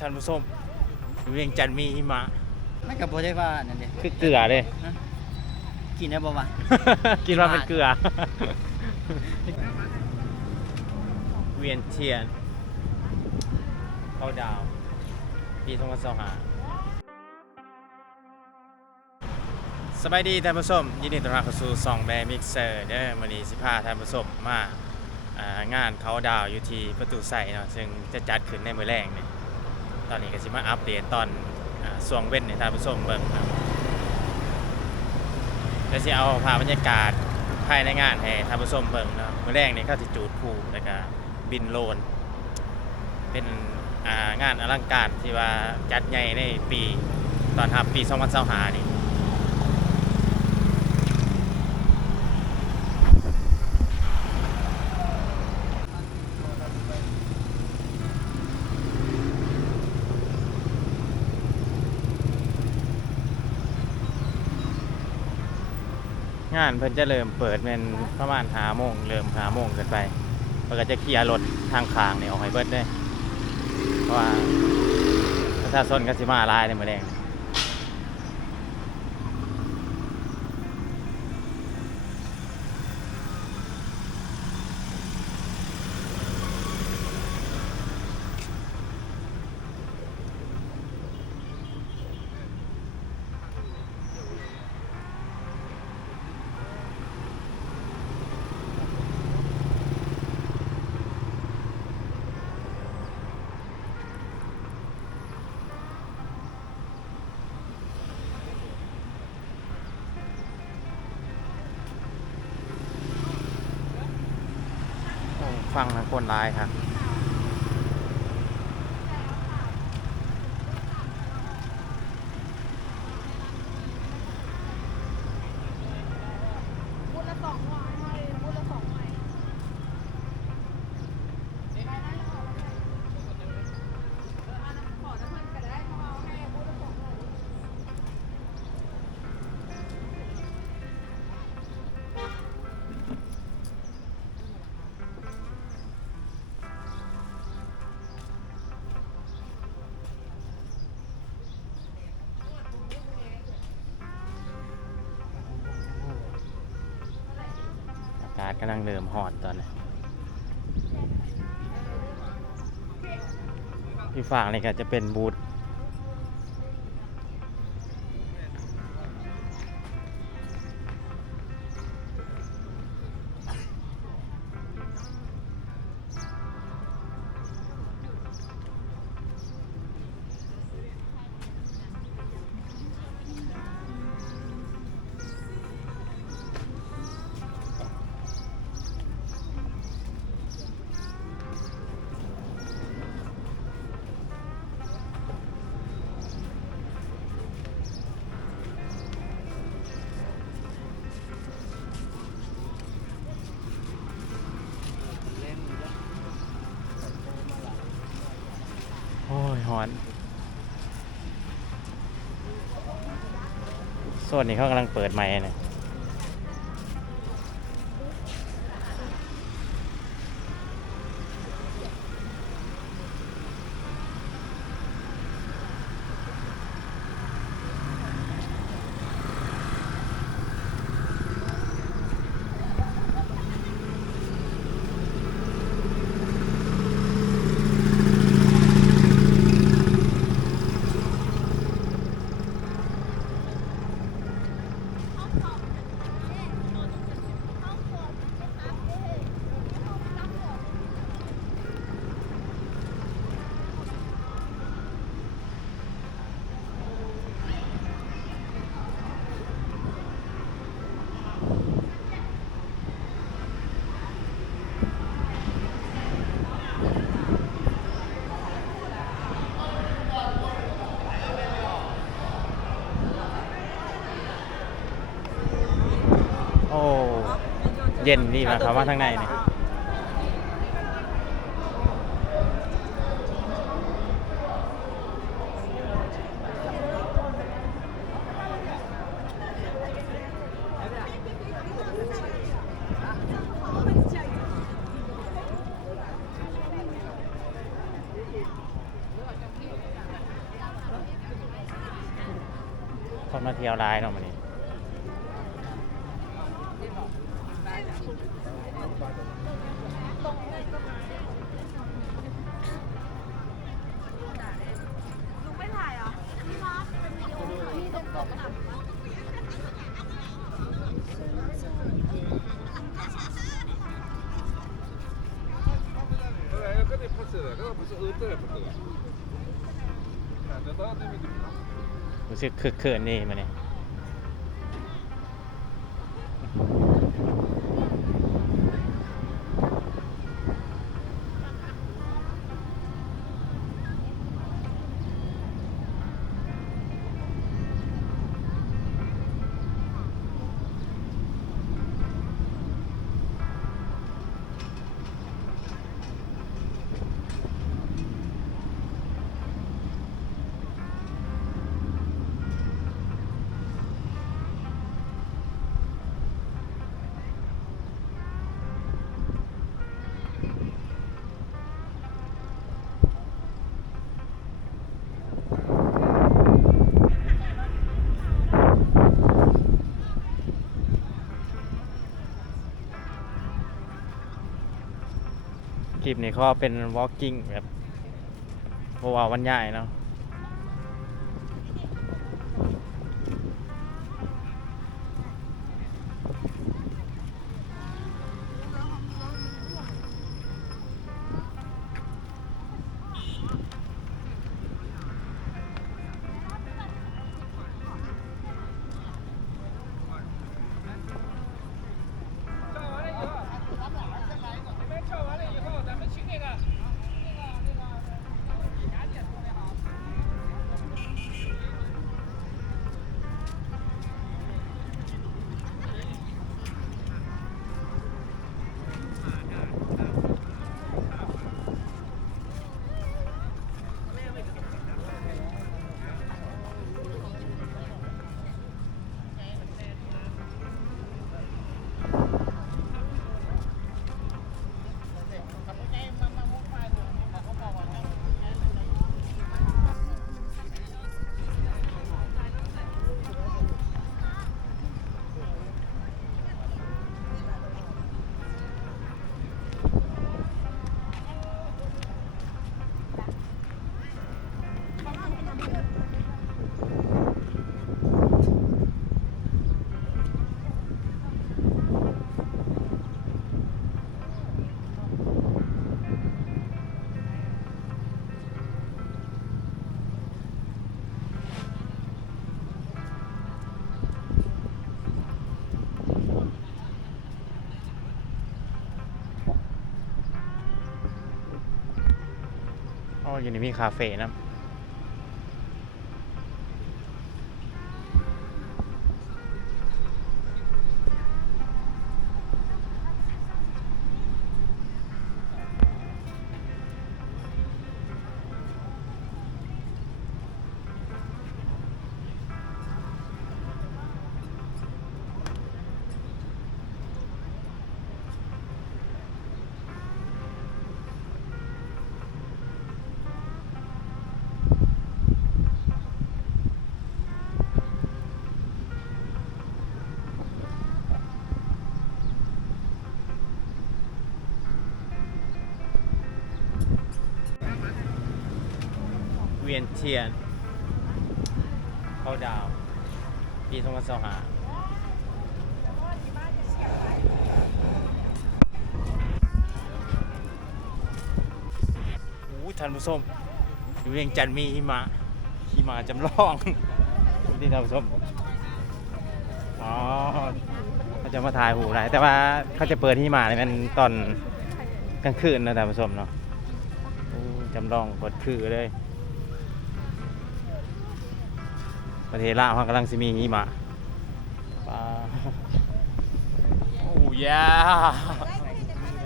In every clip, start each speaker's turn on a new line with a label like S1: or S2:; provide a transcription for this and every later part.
S1: ท่านผู้ชมเวียงจันทน์มีหิมะ
S2: มันก็บ่ได้ว่านั่นเด้
S1: คือเกลือเลย
S2: กินได้บ่วะ
S1: กินว่าเป็นเกลือ เวียนเทียน เข้าดาวปี2025สบายดีท่านผู้ชมยินดีต้อนรับเข้าสู่ซองแบร์มิกเซอร์เด้อมื้อนี้สิพาท่านผู้ชมมาอ่างานเขาดาวอยู่ที่ประตูใส่เนาะซึ่งจะจัดขึ้นในมื้อแรกนี่ ตอนนี้ก็สิมาอัปเดตตอนอ่าช่วงเว้นในท่านผู้ชมเบิ่งครับก็สิเอาภาพบรรยากาศภายในงานให้ท่านผู้ชมเบิ่งเนาะมื้อแรกนี่เขาสิจูดภูแล้วก็บินโลน เป็นงานอลังการที่ว่าจัดใหญ่ในปีตอนทับปี 2025นี่ งานเพิ่นจะเริ่มเปิดเป็นประมาณหาโมงเริ่มหาโมงเกินไปเพิ่นก็จะเคลียร์รถทางคางนี่ออกให้เบิดได้เพราะว่าประชาชนก็สิมาหลายในมื้อแรง ฟังทั้งคนหลายครับ
S3: กำ
S1: ลังเริ่มฮอตตอนนี้ที่ฝากนี่ก็จะเป็นบูธ ฮอนส่วนนี้เขากำลังเปิดใหม่นะ เย็นนี่แหะครับว่าข้างในเนี่ยคนมาเที่ยวไลน์เนาะมันนี่
S3: สึก
S1: คึกเขินนี่มันนี่ย ลิปนี้เขาเป็น walking แบบเพราะว่าวันใหญ่เนาะ ยู่นี่มีคาเฟ่นะ วียนเทียน เข้าดาว ปีสองพันสองหาโอ้ท่านผู้ชมอยู่เวียงจันทน์มีหิมะหิมะจำลองที่ท่านผู้ชมอ๋อเขาจะมาถ่ายหูไรแต่ว่าเขาจะเปิดหิมะเนี่ยมันตอนกลางคืนนะท่านผู้ชมเนาะจำลองกดคือเลย ประเทศลาวเขากำลังสิมีหิมะปลาโอ้ยา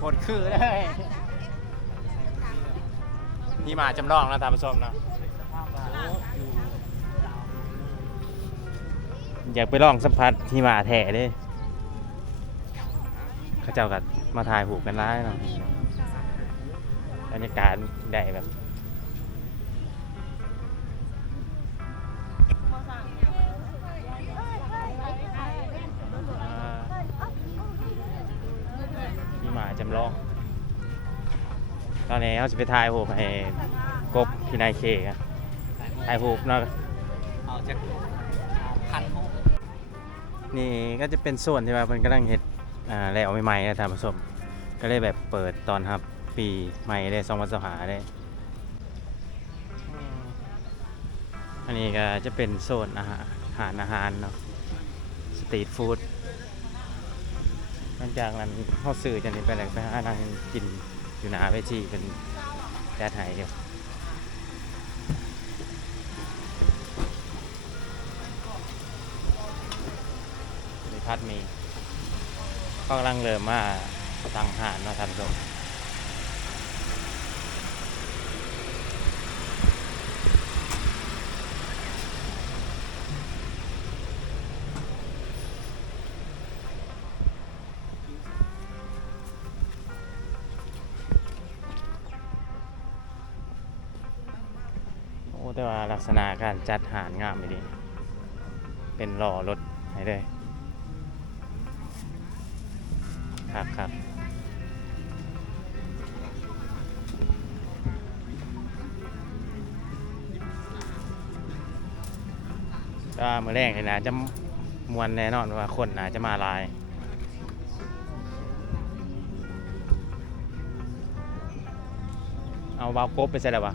S1: หมดคือเลยหิมะจำลองนะท่านผู้ชมนะอยากไปลองสัมผัสหิมะแท้เลยเขาเจ้ากับมาถ่ายหูปกันร้ายเนาะบรรยากาศได้แบบ ตอนนี้เขาจะไปถ่ายรูปให้กบพี่นายเคกันถ่ายรูปเนาะ
S2: เอาจากพันห้อง
S1: นี่ก็จะเป็นส่วนที่ว่าเพิ่นกำลังเฮ็ดอ่าแล้วใหม่ๆนะท่านผู้ชมก็เลยแบบเปิดตอนรับปีใหม่ได้2วันสหาได้อันนี้ก็จะเป็นโซนอาหารอาหารอาหารเนาะสตรีทฟู้ด หลังจากนั้นเขาซื้อจังนี้ไปแล้วไปหานั่งกินอยู่หน้าเวทีเป็นแดดไหอยู่มีพัดมีก็กำลังเริ่มมาตั้งหานเนาะท่านผู้ชม แต่ว่าลักษณะการจัดหารงามไปดี เป็นหล่อรถให้เลยครับครับก็มือแรกเลยนะจะมวนแน่นอนว่าคนนะจะมาลายเอาบาวกบไปใส่แล้ววะ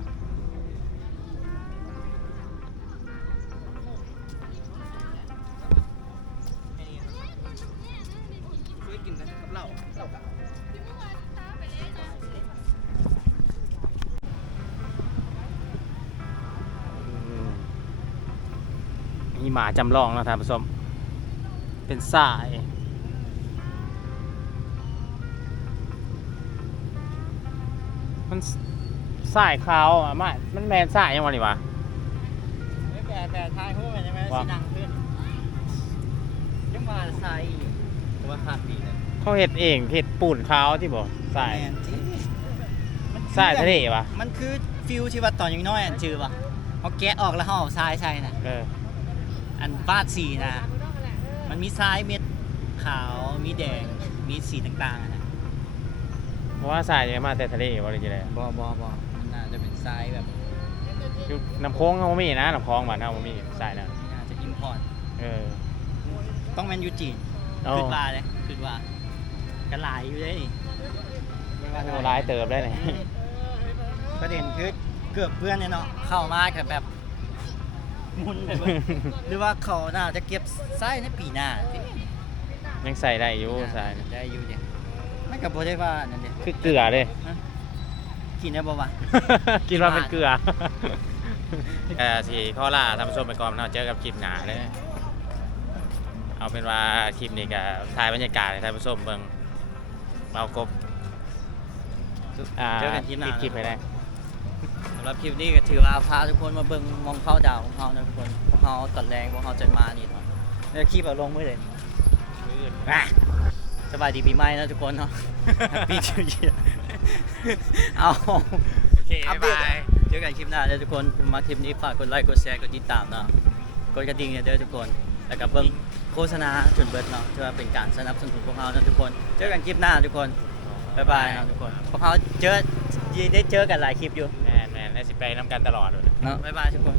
S1: หมาจำลองเนาะท่านผู้ชมเป็นสายมันสสายขาวอะไม่มันแมนสายยังวะนี่วะ
S2: ไม่แปลแปลทายหู้ใช่ไหม
S1: ว่า
S2: สินังขึ้นยังมาใส่ว่าขาดปีเลย
S1: เขาเห็ดเองเห็ดปูนขาวที่บอกสาย
S2: แม่นจริงมันคือ
S1: สายทะเลวะ
S2: มันคือฟิลที่ว่าตอนยังน้อยอันชื่อปะเขาแกะออกแล้วเขาเอาทรายใส่น่ะ
S1: เออ
S2: อันบาดสีนะ มันมีทรายเม็ดขาว มีแดง มีสีต่างๆอะนะ
S1: เพราะว่าสายเนี่ยมาแต่ทะเลวะเลยจีเลย
S2: บอบอบอมันน่าจะเป็นทรายแบบ
S1: อยู่น้ำโค้งเขาบ่มีนะน้ำโค้งบ้านเขาบ่มีสายนะ
S2: น่าจะอิมพอร์ต
S1: เออ
S2: ต้องแมนยูจีน
S1: โอ้
S2: คิดว่าเลยคิดว่ากันหลายอยู่เลย
S1: โอ้ร้ายเติบได้เลย
S2: ประเด็นคือเกือบเพื่อนเนี่ยเนาะเข้ามากับแบบ มุนไปเบิดหรือว่าเขาน่าจะเก็บไส้ในปีหน้าที่
S1: ยังใส่ได้อยู่สายนะ
S2: ได้อยู่เดียไม่กับโบได้ว่านั่นเดีย
S1: คือเกลือเลย
S2: กินได้บ่วะ
S1: กินว่าเป็นเกลือเออสีข้อล่าทำส้มไปก่อนเนาะเจอกับคลิปหนาเลยเอาเป็นว่าคลิปนี้ก็ถ่ายบรรยากาศให้ท่านผู้ชมเบิ่งเบากบอ่า
S2: เจอกันคลิปหน้า
S1: ปิดคลิปไปได้
S2: สำ หรับคลิปนี้ก็ถือว่าพาทุกคนมาเบิ่งมองเข้าดาวของเขานะทุกคนพวกเขาตอนแรงพวกเขาจะมานี่เนาะแล้วคลิปเอาลงมือเลยอะสบายดีปีใหม่นะทุกคนเนาะปีเชียเอา
S1: โอเค
S2: อัปเด
S1: บา
S2: ต
S1: ย
S2: เจอกันคลิปหน้าเด้อทุกคนมาคลิปนี้ฝากกดไลค์กดแชร์กดติดตามเนาะกดกระดิ่งเนี่ยเด้อทุกคนแล้วก็เบิ่งโฆษณาจนเบิดเนาะเพื่อเป็นการสนับสนุนพวกเรานะทุกคนเจอกันคลิปหน้าทุกคนบ๊ายบายนะทุกคนพวกเขาเจอได้เจอกันหลายคลิปอยู่
S1: แมนแมนและสิไปน้ำกันตลอดเลย
S2: เนาะ บ๊ายบายทุกคน